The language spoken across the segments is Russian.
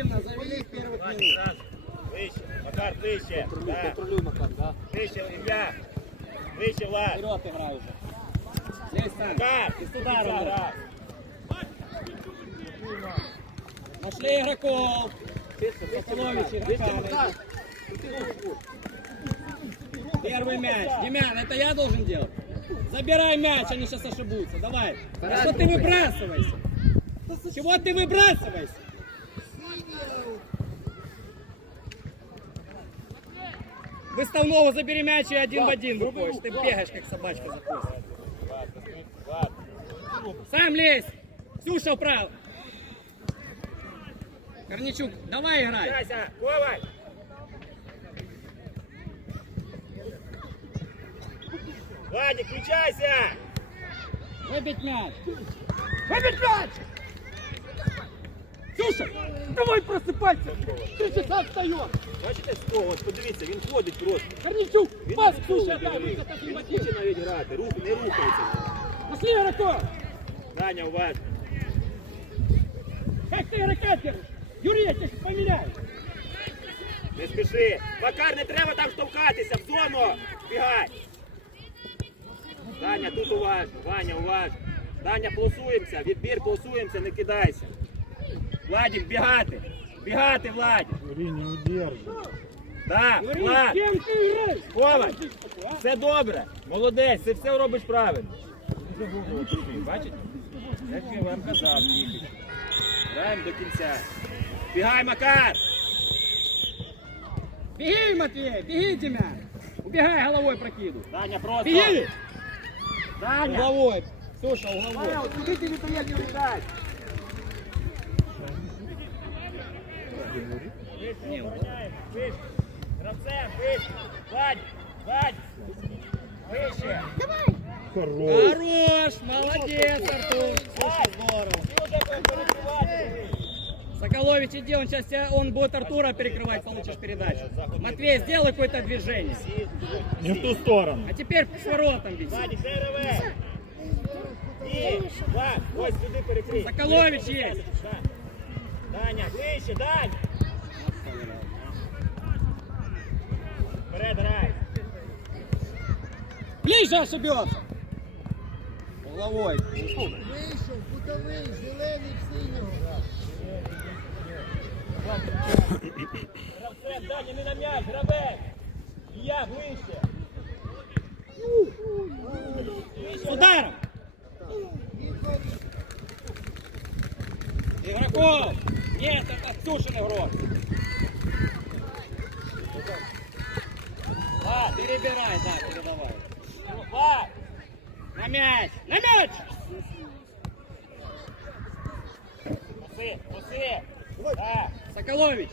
активно завели в первых минут. Вище. Макар, вище. Контролюй, Да. контролюй, Макар, да? Вище, Ілля. Вище, Влад. Вперед играй уже. Здесь Сань. Макар, И і с сюди ударом. грав. Нашли игроков. Соколович игрока. Первый мяч. Демян, это я должен делать? Забирай мяч, они сейчас ошибутся. Давай. Да что ты выбрасывайся? Чего ты выбрасывайся? Выставного забери мяч и один в один выходишь. Ты бегаешь, как собачка за. Сам лезь! Ксюша вправо! Корничук, давай играй! Владик, включайся. Выбить мяч! Выбить мяч! Ксюша, давай просыпайся! Три часа встает! Бачите, О, от подивіться, він ходить просто. Корничук, Він пас не Ксюша, ходить, дай, він- вы так Він не хоче навіть грати, рух, не рухається. Пошли игрока! Даня, уважно. Как ты игрока держишь? Юрий, я тебя сейчас поменяю! Не спіши. Макар, не треба там штовхатися, в зону. Бігай. Даня, тут уважно. Ваня, уважно. Даня, плосуємося. Відбір плосуємося, не кидайся. Владик, бігати. Бігати, Владик. Юрий не удержит. Так, Влад. ты? Коваль. Все добре. Молодець, ти все робиш правильно. Бачите? Як я вам казав, їхати. Граємо до кінця. Бігай, Макар! Беги, Матвей, беги, Демян! Убегай, головой прокидывай! Даня, просто. Беги! Даня! Угловой! Ксюша, угловой! Куди ти не приїхав грати? Не, Вище. Гравцем, вище. Вадь, Вадь. Вище. Хорош. Хорош! Молодец, Артур! Слушай, здорово! Соколович, иди, он сейчас тебя, он будет Артура перекрывать, получишь передачу. Матвей, сделай какое-то движение. Не в ту сторону. А теперь с воротом бить. Ні. Соколович. Да. Даня, вище, Дань. Вперед, грай. Ближе ошибется. Угловой. Вийшов, кутовий, зелений синього. Гравцем, Даня, не на м'яч, гравець. Я. С ударом. Игроков. Нет, это Ксюшин игрок. Да, перебирай, да, передавай. На мяч, на мяч! Носи, носи. Да. Соколович.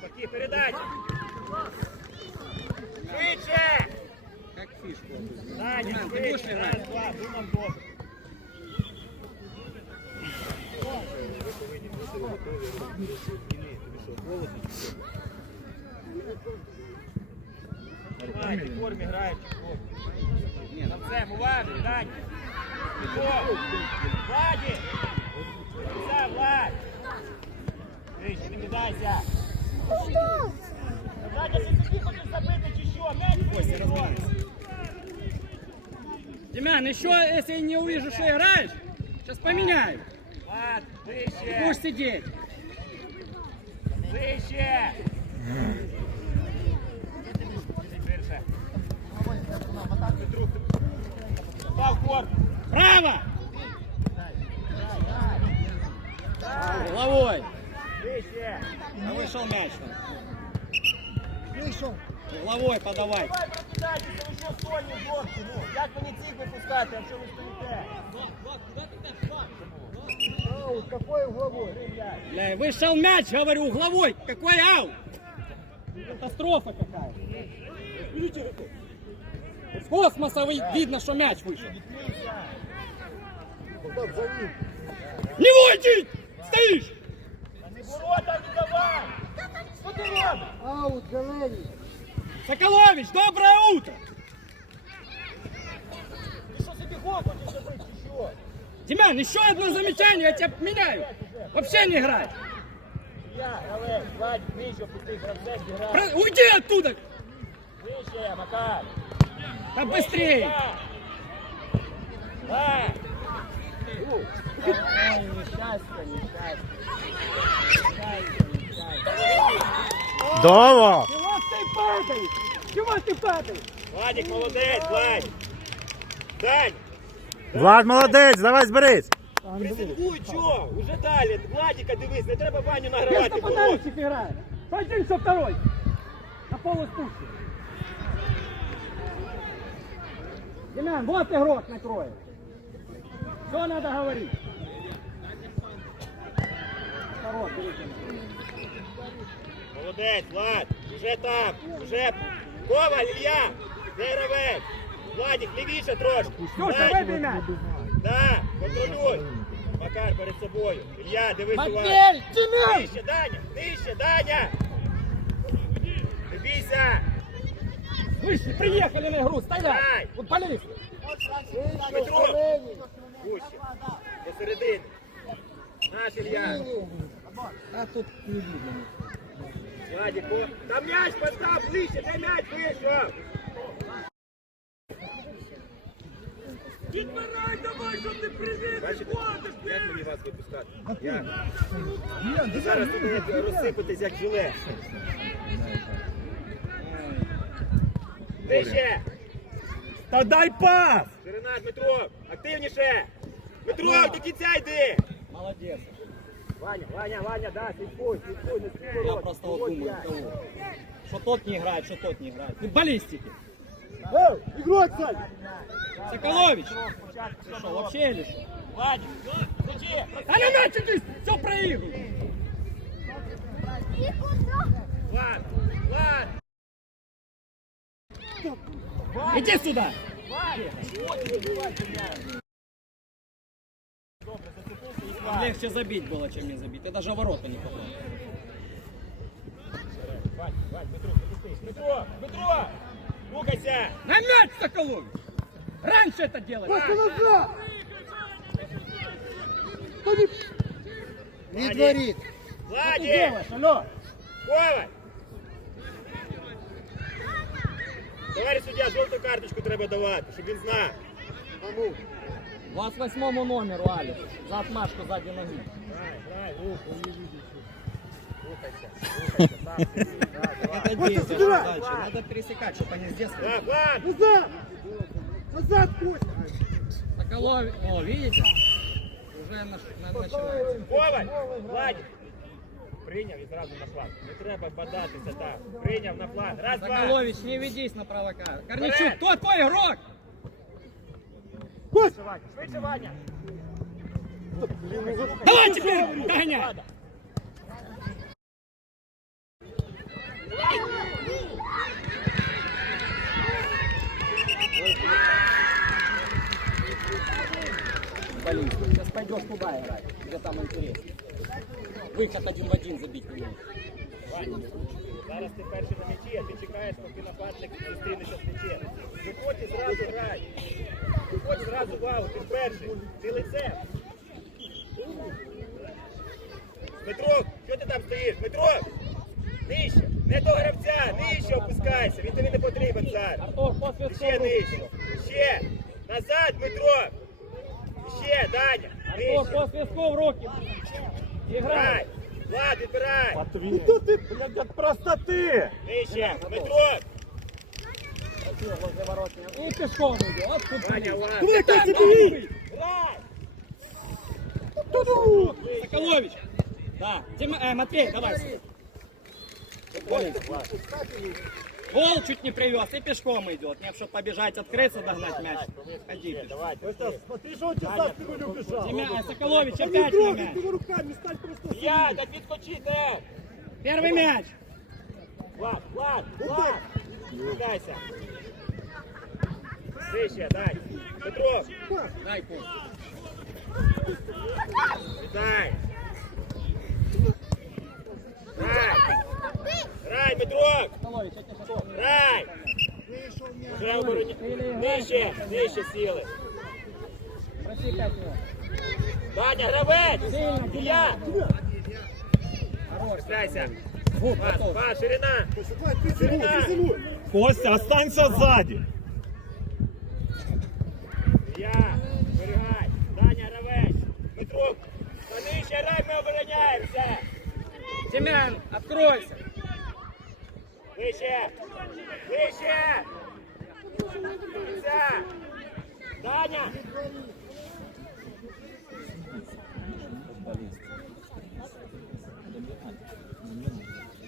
Такі передачі. Швидше. Как фишку. Ты будешь швидше. Раз, два, думав добре. Нормально, в формі грають. Не, ну, Гравцем, уважно, Даня. Пішло. Владі. Все, Влад. Вище, не кидайся. Владя, ти собі хочеш забити чи що? М'яч Костя, вище, разминайся. Демян, еще если не увижу, что играешь, сейчас поменяю. Влад, вище. Будешь сидеть. Вище. вышел мяч там. Вийшов. Головой подавай. Давай прокидайтеся, ви що стоні в жовті, ну. Як мені цих випускати, якщо ви стоїте? Аут, какой угловой? Бля, вышел мяч, говорю, угловой. Какой аут? Катастрофа какая. С космоса вы- видно, что мяч вышел. Богдан, за ним. Не войти! Стоишь! Не ворота, не давай! Аут, зелений. Соколович, доброе утро! Ти що собі гол хочеш забити, чи що? Демян, еще одно замечание, я тебя меняю. Вообще не играй. Я, Олег, Владик, нижче опустись, гравцем, зіграй. Про- Уйди оттуда. Нижче, Макар. Да быстрее. Давай. Дава! Чего ты падаешь? Чего ты падаешь? Владик, молодець, Владик. Дань, Влад молодець, давай зберись! присипуй, чо? Уже далі. Владіка дивись, не треба Ваню награвати. Нападающих играет. Что один, что второй. На полу спусти. Демян, вот игрок накроет. Что надо говорить? Хорош. Молодець, Влад. Уже там. Уже. Коваль, Ілля. Де гравець? Владик, лівіше трошки. Ксюша, Дань. выбей мяч. Да, контролюй. Макар перед собою. Ілля, дивись уважно. Матвей, Демян! Нижче, Даня, нижче, Даня. Не бійся. Выше, приехали на игру, стоять. Дай. Футболист. Петро. Гуще. До середини. Наш Ілля. А тут не видно. Владик, о. Там м'яч постав ближче, дай м'яч вийшов. Відбирай давай, щоб ти прижив. Бачите, як мені вас випускати? Як? Ви зараз тут як розсипатись, як жиле. Вище! Та дай пас! Ширина, Дмитро! Активніше! Дмитро, до кінця йди! Молодец. Ваня, Ваня, Ваня, да, слідкуй, слідкуй, не слідкуй. Я просто вот думаю, того, что тот не играет, что тот не играет. Футболистики. Играть, Сань! Соколович. Ты что, вообще или что? Ваня, кричи! А на мяч иди, все проигрывай. Влад, Влад! Иди сюда. Легче забить было, чем не забить. Ты даже ворота не попал. Вань, Вань, Дмитро, запустись. Дмитро, Дмитро! Рухайся! На мяч, Соколович! Раньше это делали. Просто назад! Кто не... Творит! Владик! алло? Коваль! Товариш суддя, жовту карточку треба давати, щоб він знав. Кому? 28 номеру, Алекс. За отмашку сзади ноги. Это действие, что дальше? Надо пересекать, чтобы они с детства. Да, Влад! Назад! Назад, Костя! Соколович, о, видите? Уже наш, на, начинается. Коваль! Владик! Прийняв і зразу на план. Не треба бадатися так. Прийняв на план. Раз, два. Соколович, не ведись на провокацию. Корничук, кто твой игрок? Швидше, Ваня. Швидше, Ваня. Давай теперь, догоняй. Влада. Блин, сейчас пойдешь туда играть, где там интересно. Выход один в один забить не можешь. Ваня, зараз ти перший на м'ячі, а ти чекаєш, поки нападник зустрінеться з м'ячем. Виходь і зразу грай. Виходь зразу в аут, ти перший. Ти лице. Дмитро, що ти там стоїш? Дмитро! Нижче! Не до гравця, нижче опускайся, він тобі не потрібен зараз. Ще нижче. Ще. Назад, Дмитро. Ще, Даня. Артур, Нижче. после свистков руки. Играй. Грай. Влад, відбирай. Ти, блядь, от простоти! Нижче. Дмитро. И пешком идет. Вот тут Ваня, Влад. Ты быть. Грай. Соколович. Да. Дима, э, Матвей, давай. Гол чуть не привез и пешком идет. Нет, чтобы побежать, открыться, догнать мяч. Ходи. Давай. Смотри, що у тебе за спину бежав! Демя- э, Соколович опять на мяч. руками, стань просто Я, так відскочите. Первый мяч. Влад, Влад, Влад. Кидайся. Вище, дай. Петро, Дай пусть. дай. Грай. Грай, Петро. Соколович, я тебе сейчас... Грай. Вже обороні. Нижче, нижче сіли. Почти пять минут. Даня, гравець! Сильно, Ілля! Хорош. Стряйся! Губ, Пас, готов. пас, ширина! Посылай, пизанул, пизанул. Костя, останься сзади. Грай, ми обороняємося! Семен, откройся. Вище! Вище! Це! Даня!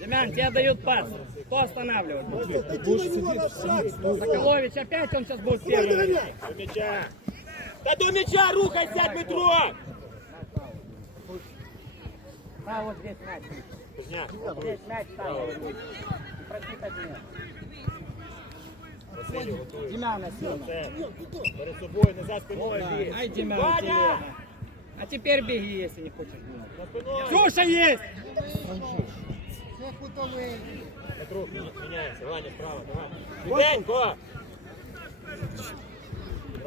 Семен, тебе дают пас. Кто останавливает? Сак, Соколович опять, он сейчас будет догоняй. До м'яча! Та до м'яча рухайся, Дмитро! А, вот здесь мяч. Кузняк, Здесь мяч там. Прости, пять минут. Василій готує. Демяна сильно. Це. Перед собою, не за спиною Да, бій. Ай, Демян, Ваня! телега. А теперь беги, если не хочешь. За спиною! Ксюша есть! Все кутовые. Петрух, міня- міняється. Ваня, справа, давай. Швиденько!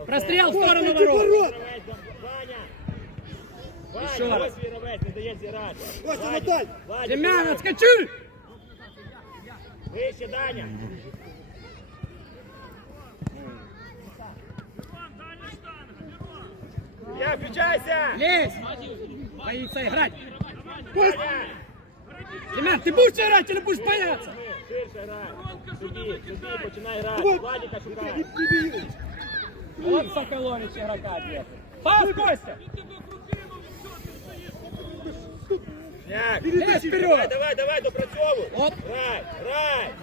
Прострел в сторону Иди ворот. ворот. Гравець, Ваня! Ще Ваня, раз. ось свій гравець, не дає зіграти. Вася, Ваня, надай. Ваня, Демян, Ваня. отскочи! Вище, Даня! Я, включайся! Лезь! Боится играть. Ваня! Демян, ты будешь играть или будешь бояться? Ширше грай. Сюди, сюди, починай грати. Давай. Владіка шукай. Не бери. Вот Соколович игрока держит. Пас, Костя! Лезь Давай, вперед! давай, давай, допрацьовуй. Оп. Грай, грай,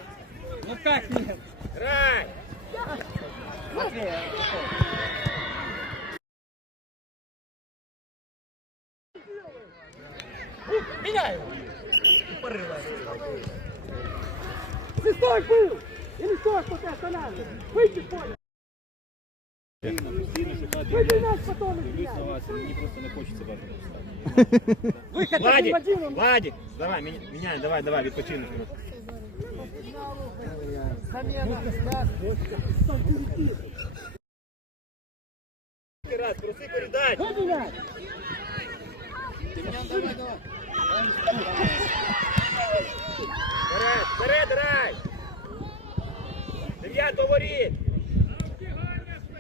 Ну как нет? Матвей, Меняй его! Свисток был. Или что, что ты останавливаешь? Выйди в поле. Выйди мяч потом изменяй. Выход Владик, один в один, он Владик, давай, міня- міняй, давай, давай, відпочинеш. Замена. Да. Раз, проси передать. Выйди мяч! Давай, давай. Вперед, вперед, грай. Дев'ято воріт.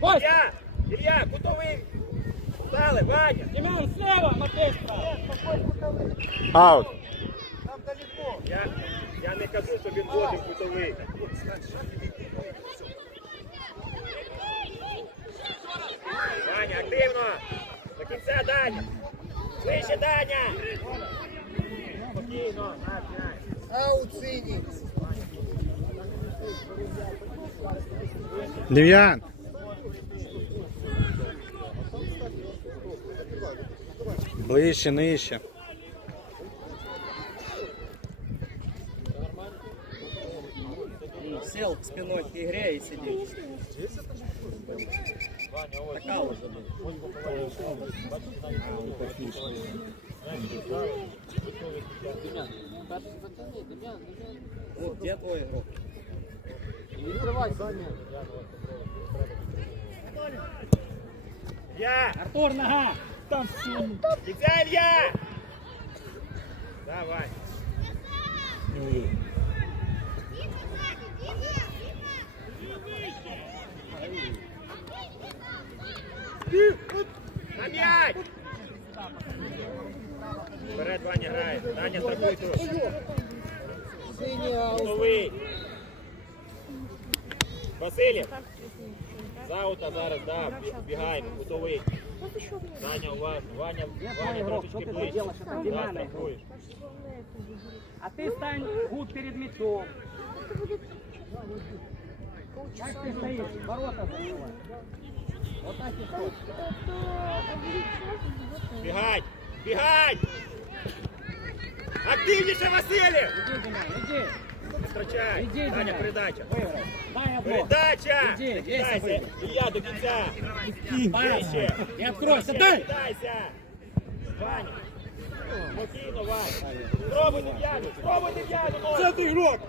Ілля, Ілля, кутовий. Стали, Ваня. Демян слева, Матвей справа. Аут. Там далеко. Я, я не кажу, що він водив кутовий. Ваня, активно. До кінця, Даня. Вище, Даня. Спокійно. Аут синий. Дем'ян. Ближче, нижче. Сел спиной к игре и сидит. Такая. Вот, где твой игрок? Я. Артур, нога! Там Кінця, Ілья. Давай. На м'яч! Вперед Ваня грає. Даня страхуй тут. Синий аут. Новий. Василів. Заута зараз, да, бігаємо, готовий. Даня, уважно. Ваня, Ваня трошечки ближче. Да, страхуєш. А ты стань гуд перед мячом. Как ты стоишь? Ворота закрывай. Вот так и стой. Бігать! Бігать! Активніше, Василів! Иди, Демян, иди. Не втрачай. Иди, Даня, Демян. передача. Выиграл. Дай одно. Передача! Іди, Не десь кидайся. вийди. Ілля, до кінця. Пас. Вище. И откройся. Не Дай. кидайся. Ваня. Спокійно, Ваня. Спробуй Дем'яну, спробуй Дем'яну. Це ти ігрок.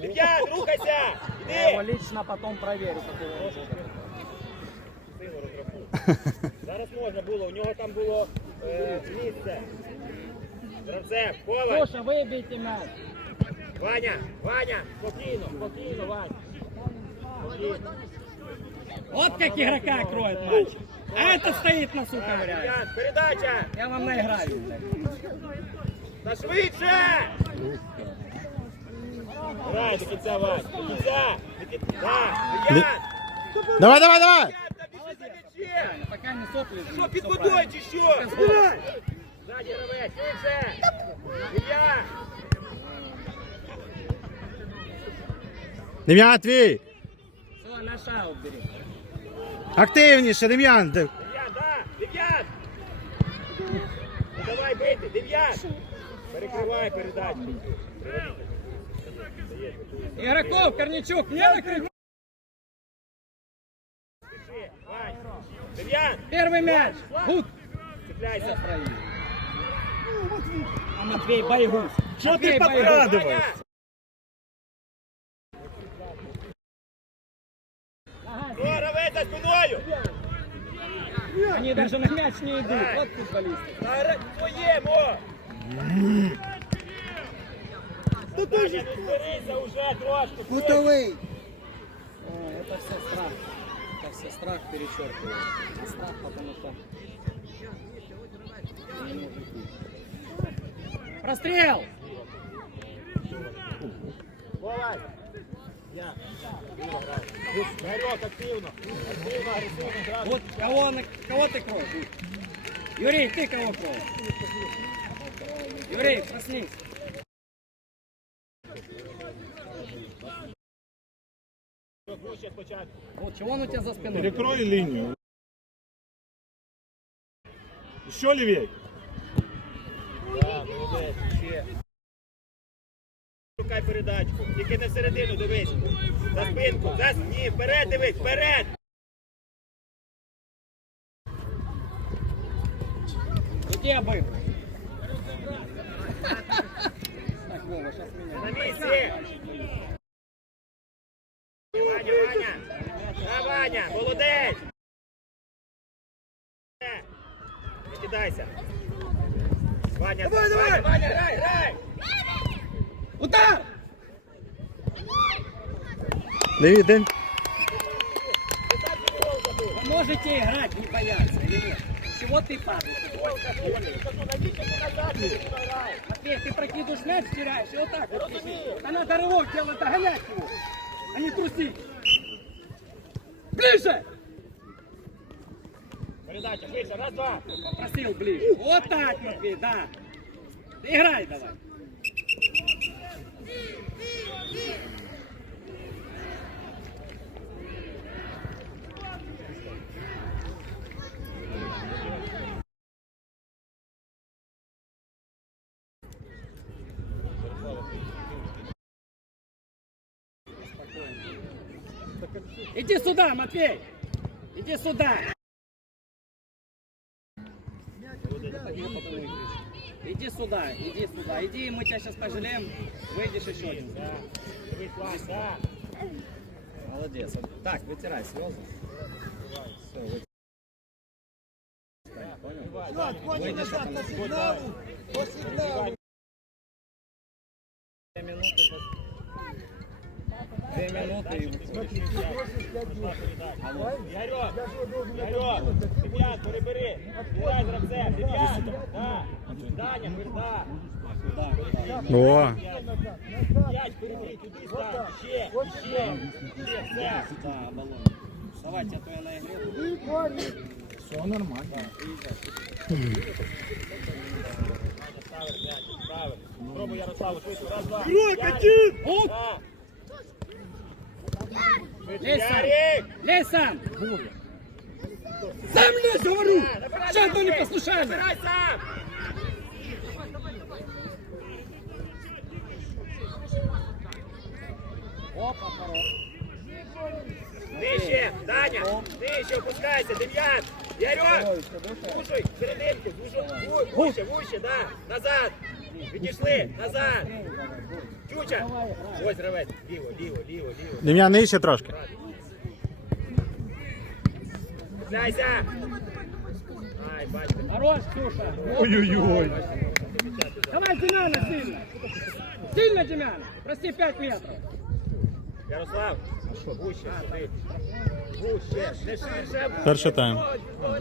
Дем'ян, рухайся. Я его Іди. лично потом проверю, какой он игрок. Силу розрахуй. Зараз можна було, у нього там було е, місце. Гравцев, Коваль, Слушай, выбейте мяч. Ваня, Ваня, спокійно, спокійно, Ваня. Спокійно. Вот как игрока кроет матч. А это стоит на сука Так, ковыряет. Ян, передача! Я вам наиграю. блядь. Та швидше! Грай до кінця, Вань, до кінця! До кінця. Так, Ян! Давай, давай, давай! Ян, та біжи за м'ячем! Пока не сопли. Що під водою чи що? Збирай! Ззаді гравець, швидше! Ілля! Дем'ян твій! Все, на шаут бери. Активніше, Дем'ян! Де- Дев'ян, да! Дев'ян! Ну давай бити, дев'ян! Перекривай передачу. Игроков, Корничук, не накрывай. Дев'ян! Первый мяч. Гуд. Цепляйся! А Матвей Байгус. Що Матвей ти за спиною! Они даже на мяч не идут. Вот футболисты. Дуже не зберися уже трошки! Кутовий. О, это все страх. Это все страх перечеркивает. Страх потому что... Прострел! Коваль! Вперед, активно! Активно, агресивно, зразу! Вот кого, кого ты кроешь? Юрий, ты кого кроешь? Юрий, проснись. Вот чего он у тебя за спиной? Перекрой линию. Еще молодець, ще. Шукай передачку. Тільки не всередину дивись. За спинку. За... Ні, вперед дивись, вперед. Где был? Так, Вова, сейчас меня. На місці. Ваня, Ваня. Да, Ваня, молодець. Е, Не кидайся. Ваня, давай, Ваня, Ваня, грай, грай. Удар! Вы можете играть, не бояться, или нет? Чего ты падаешь? Матвей, ты прокидываешь мяч, теряешь, и вот так вот. А надо рывок делать, догонять его, а не трусить. Ближе! Передача, швидше, раз, два. Попросил ближе. Вот так, Матвей, да. Играй давай. Иди сюда, Матвей! Иди сюда! Иди сюда, иди сюда, иди, мы тебя сейчас пожалеем, выйдешь еще один. Да. Да. Молодец. Так, вытирай слезы. Все, вытирай. Понял? Выйдешь потом. По сигналу. Две минуты. Две минуты и выходишь. Ярьок, Ярьок, Дем'ян, перебери. Грай з гравцем, Дем'ян. Да. Даня, да. О, П'ять перебери, туди стань. Ще, ще. Ще, все. Давайте, а то я на игре. Корні. Ставиш м'яч, ставиш. Спробуй Ярославу, раз, два. Ярик, Оп! да. Швидше, Лезь сам! Лезь говорю! Непослушание? Набирай сам. Опа, хорош. Нижче, Даня, нижче, опускайся, Дем'ян. Ярик, слушай, серединку, слушай, вуще, вуще, да, назад. Відійшли, назад. Чуча. Ось гравець, ліво, ліво, ліво, ліво. Дем'ян нижче трошки. Цепляйся! Ай, бачите. Хорош, Ксюша. Ой-ой-ой. Давай, Демяна, сильно. Сильно, Демяна. Прости, 5 метров. Ярослав, гуще сюди. Гуще, не ширше, а Перший тайм. гуще.